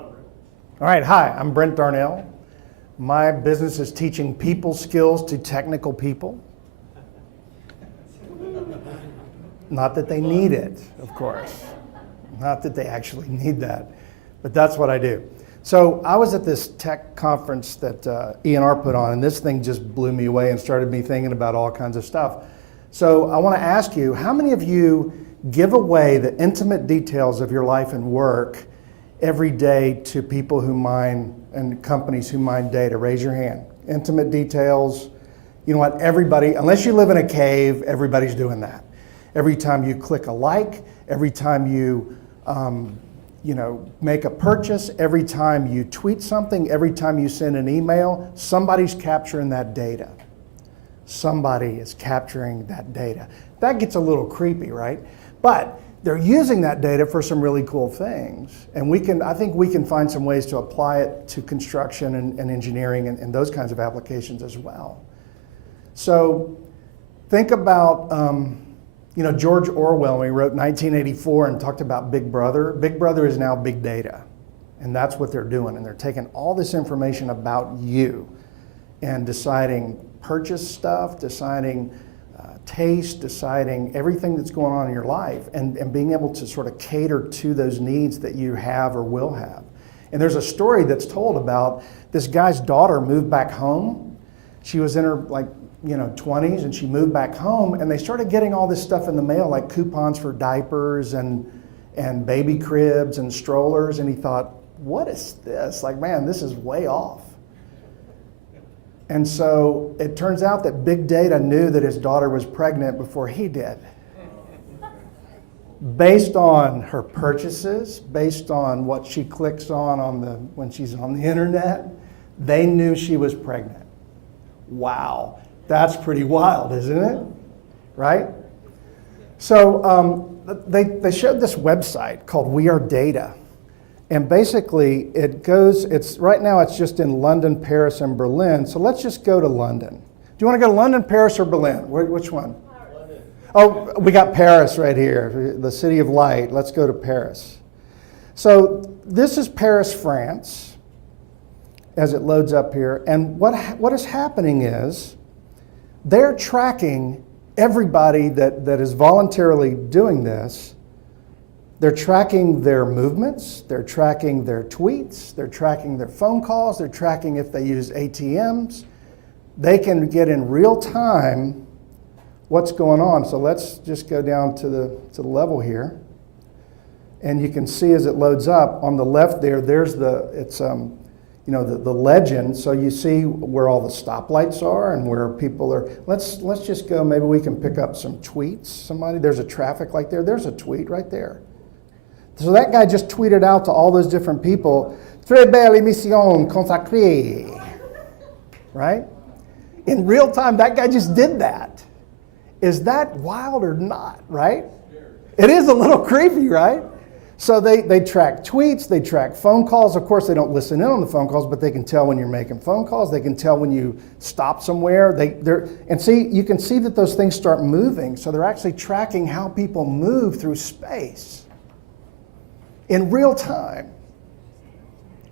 All right, hi, I'm Brent Darnell. My business is teaching people skills to technical people. Not that they need it, of course. Not that they actually need that, but that's what I do. So I was at this tech conference that ENR put on, and this thing just blew me away and started me thinking about all kinds of stuff. So I want to ask you, how many of you give away the intimate details of your life and work every day to people who mine and companies who mine data? Raise your hand. Intimate details. You know what? Everybody, unless you live in a cave, everybody's doing that. Every time you click a like, every time you make a purchase, every time you tweet something, every time you send an email, somebody's capturing that data. Somebody is capturing that data. That gets a little creepy, right? But they're using that data for some really cool things. And I think we can find some ways to apply it to construction and engineering and those kinds of applications as well. So think about, George Orwell, when he wrote 1984 and talked about Big Brother. Big Brother is now big data. And that's what they're doing. And they're taking all this information about you and deciding purchase stuff, deciding taste, deciding everything that's going on in your life, and being able to sort of cater to those needs that you have or will have. And there's a story that's told about this guy's daughter moved back home. She was in her 20s, and she moved back home, and they started getting all this stuff in the mail, like coupons for diapers and baby cribs and strollers, and he thought, what is this? Like, man, this is way off. And so it turns out that big data knew that his daughter was pregnant before he did. Based on her purchases, based on what she clicks on when she's on the internet, they knew she was pregnant. Wow, that's pretty wild, isn't it? Right? So they showed this website called We Are Data. And basically, right now it's just in London, Paris, and Berlin. So let's just go to London. Do you want to go to London, Paris, or Berlin? Which one? London. Oh, we got Paris right here, the city of light. Let's go to Paris. So this is Paris, France, as it loads up here. And what is happening is they're tracking everybody that is voluntarily doing this. They're tracking their movements, they're tracking their tweets, they're tracking their phone calls, they're tracking if they use ATMs. They can get in real time what's going on. So let's just go down to the level here. And you can see as it loads up, on the left there's the legend. So you see where all the stoplights are and where people are. Let's just go, maybe we can pick up some tweets. There's a traffic light there. There's a tweet right there. So that guy just tweeted out to all those different people, "Très belle émission consacrée," right? In real time, that guy just did that. Is that wild or not, right? It is a little creepy, right? So they track tweets, they track phone calls. Of course, they don't listen in on the phone calls, but they can tell when you're making phone calls. They can tell when you stop somewhere. You can see that those things start moving. So they're actually tracking how people move through space in real time,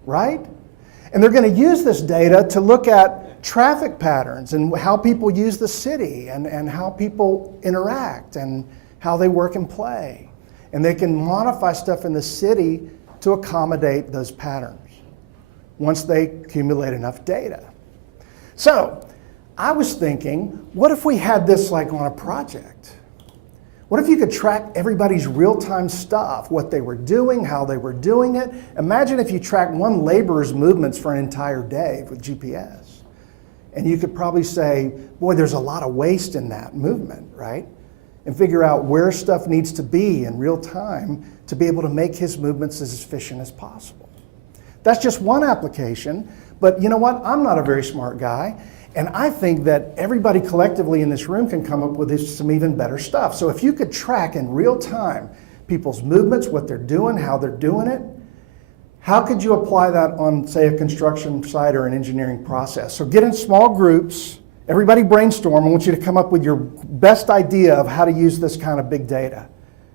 right? And they're going to use this data to look at traffic patterns and how people use the city and how people interact and how they work and play. And they can modify stuff in the city to accommodate those patterns once they accumulate enough data. So I was thinking, what if we had this like on a project? What if you could track everybody's real-time stuff, what they were doing, how they were doing it? Imagine if you tracked one laborer's movements for an entire day with GPS. And you could probably say, boy, there's a lot of waste in that movement, right? And figure out where stuff needs to be in real time to be able to make his movements as efficient as possible. That's just one application, but you know what? I'm not a very smart guy. And I think that everybody collectively in this room can come up with some even better stuff. So if you could track in real time people's movements, what they're doing, how they're doing it, how could you apply that on, say, a construction site or an engineering process? So get in small groups, everybody brainstorm. I want you to come up with your best idea of how to use this kind of big data.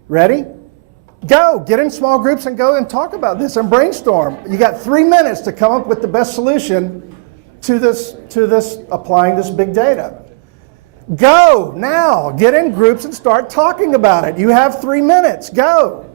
Ready? Go, get in small groups and go and talk about this and brainstorm. You got 3 minutes to come up with the best solution to this applying this big data. Go now, get in groups and start talking about it. You have 3 minutes, go.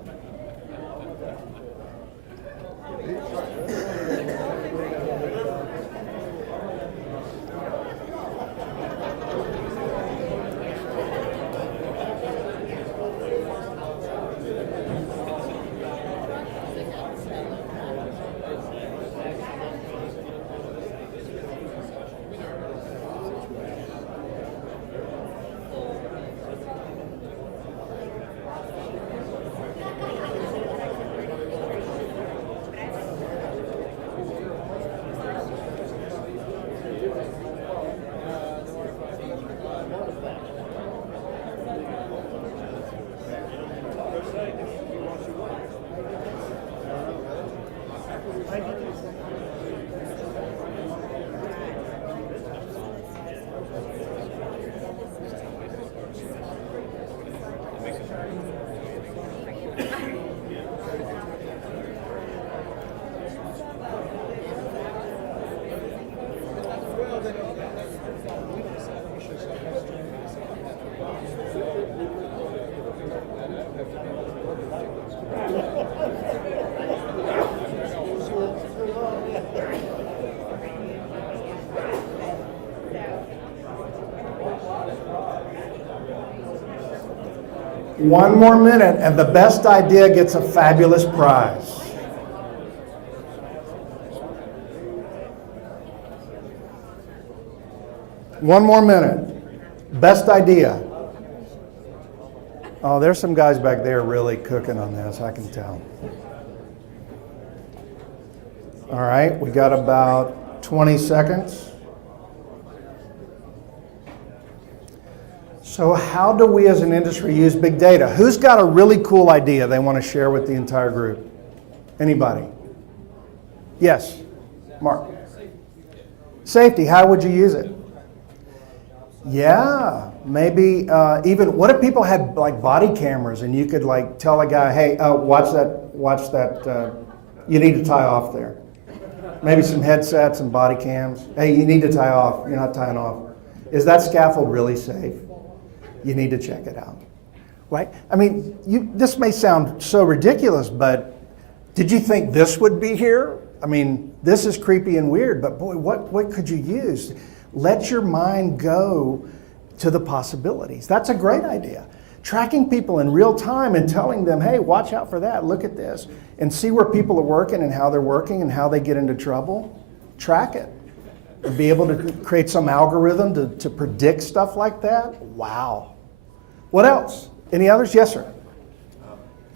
One more minute, and the best idea gets a fabulous prize. One more minute. Best idea. Oh, there's some guys back there really cooking on this, I can tell. All right, we got about 20 seconds. So how do we as an industry use big data? Who's got a really cool idea they want to share with the entire group? Anybody? Yes, Mark. Safety, how would you use it? Yeah, maybe even, what if people had like body cameras and you could like tell a guy, hey, watch that, you need to tie off there. Maybe some headsets and body cams. Hey, you need to tie off, you're not tying off. Is that scaffold really safe? You need to check it out, right? I mean, this may sound so ridiculous, but did you think this would be here? I mean, this is creepy and weird, but boy, what could you use? Let your mind go to the possibilities. That's a great idea. Tracking people in real time and telling them, hey, watch out for that, look at this, and see where people are working and how they're working and how they get into trouble. Track it. And be able to create some algorithm to predict stuff like that. Wow. What else? Any others? Yes, sir.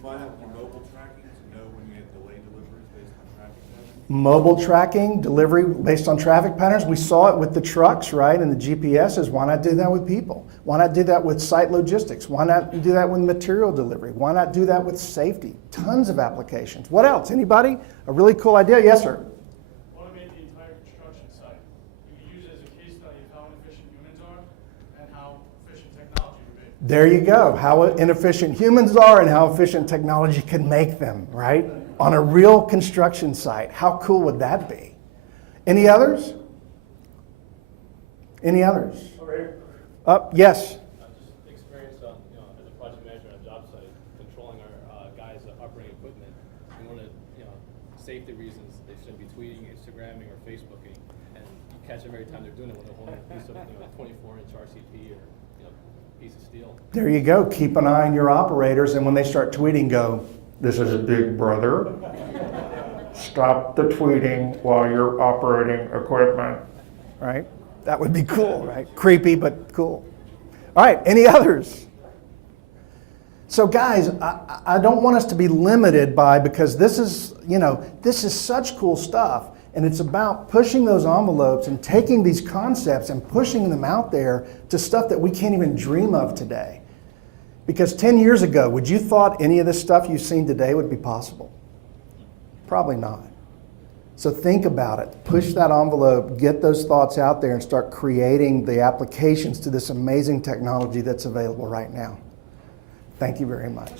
Find out more mobile tracking to know when you get delayed deliveries based on traffic patterns. Mobile tracking, delivery based on traffic patterns. We saw it with the trucks, right? And the GPSs. Why not do that with people? Why not do that with site logistics? Why not do that with material delivery? Why not do that with safety? Tons of applications. What else? Anybody? A really cool idea? Yes, sir. Automate the entire construction site. You can use it as a case study of how inefficient humans are and how efficient technology would be. There you go. How inefficient humans are and how efficient technology can make them, right? On a real construction site. How cool would that be? Any others? Any others? Yes. Just experience as a project manager on a job site, controlling our guys' operating equipment. And one of safety reasons, they shouldn't be tweeting, Instagramming, or Facebooking. And you catch them every time they're doing it when they're holding a piece of 24-inch RCP or piece of steel. There you go. Keep an eye on your operators, and when they start tweeting, go, this is Big Brother. Stop the tweeting while you're operating equipment. Right? That would be cool, right? Creepy, but cool. All right, any others? So guys, I don't want us to be limited by, because this is such cool stuff, and it's about pushing those envelopes and taking these concepts and pushing them out there to stuff that we can't even dream of today. Because 10 years ago, would you thought any of this stuff you've seen today would be possible? Probably not. So think about it, push that envelope, get those thoughts out there and start creating the applications to this amazing technology that's available right now. Thank you very much.